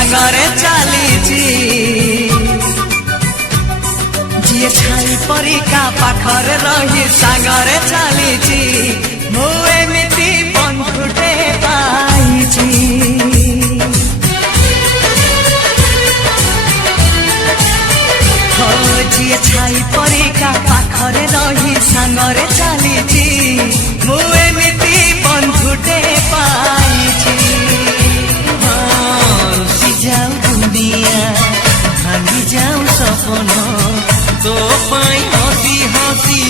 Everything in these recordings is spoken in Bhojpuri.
सांगरे चलीची जी छाई परिका पाखरे रही सांगरे चलीची मु एमिति बंधुटे पाइची जी छाई परिका पाखरे रही सांगरे चलीची मु एमिति बंधुटे पाइची जाऊ दुनिया भांगी जाऊ सपन तो पाई हसी हसी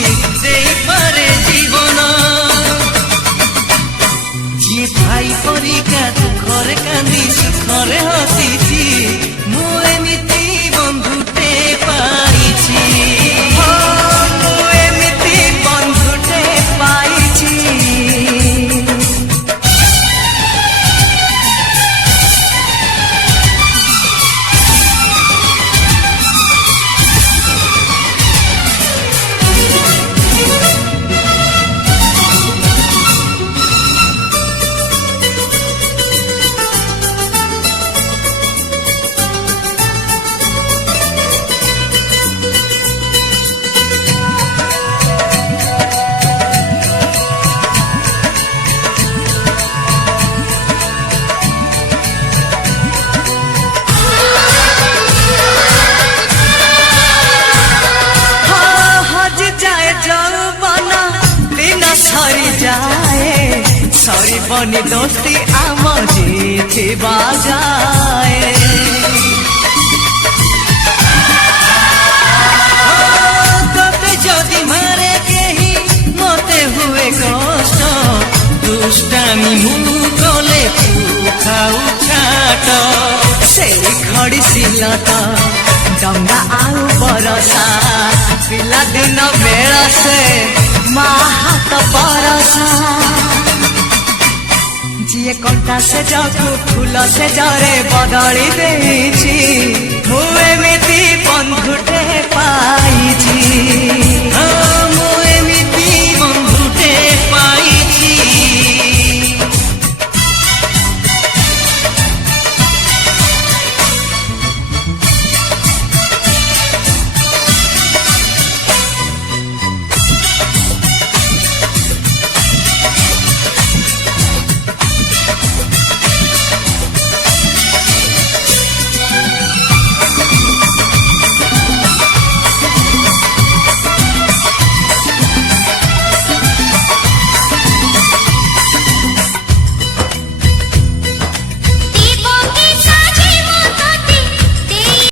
देई पारे जीवन जी भाई परिका दुखरे कांदी सुखरे हसीची मु एमिति बंधुटे पाइची मु एमिति बंधुटे पाइची सरी बनी दोस्ती आम जीती बाजाए तोते जदि मारे केही मते हुए कष्ट दुष्टामी मु गले खाऊ छाट से खड़ी सिलत डंगा आउ बरसा पिला दिन बेला से माँ हाथ बरसा जी कंटा से जगू फूल से जरे बदली देची